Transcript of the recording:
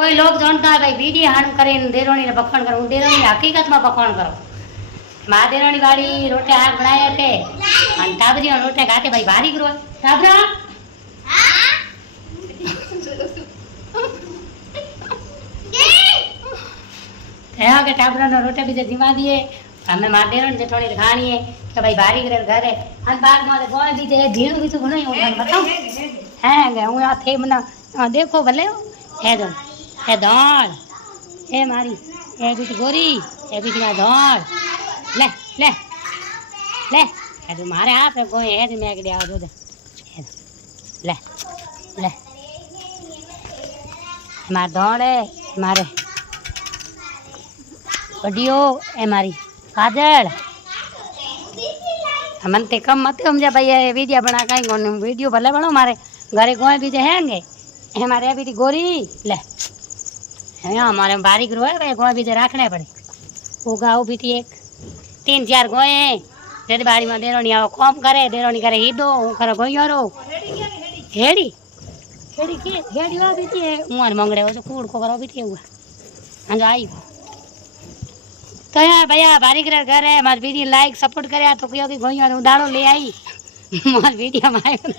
कोई लोग जानता है भाई वीडियो हान करे देरोनी ने बखान करो देरोनी हकीकत में बखान करो मां देरोनी वाली रोटे आग बनाए थे अन टाबरी रोटे खाते भाई भारी करो टाबरा हां के टाबरा ने रोटे बीजे दिमा दिए हमें मां देरोनी जेठोनी खानी है कि भाई भारी करे घर है अन बाग में गोय बीजे झीण भी तो बनाई हो बताओ हैं गे हूं आ थे मना देखो भले है दाल ए मारी ए बीच गोरी ए बीच में दाल ले ले ले ए तो मारे हाथ में गोय है मैं के दिया दूध ले ले मार दाल है मारे बढ़ियो ए मारी काजल मन ते कम मत समझा भाई ये वीडियो बना कहीं वीडियो भले बनाओ मारे घरे गोय बीजे हैंगे हमारे अभी गोरी ले हाँ हमारे बारीक रो है भाई गोय बीजे रखने पड़े वो गाँव भी थी एक 3-4 गोए हैं तेरी बाड़ी में देरोनी आओ कॉम करे देरोनी करे ही दो वो करे गोइयो रो हेड़ी हेड़ी की हेड़ी वो भी थी उमर मंगड़े वो तो कूड़ को करो भी थी हुआ हाँ जो आई तो यार भैया बारीक रे घर है हमारी वीडियो लाइक सपोर्ट करे तो कोई गोइयो रो दाड़ो ले आई हमारी वीडियो में आयो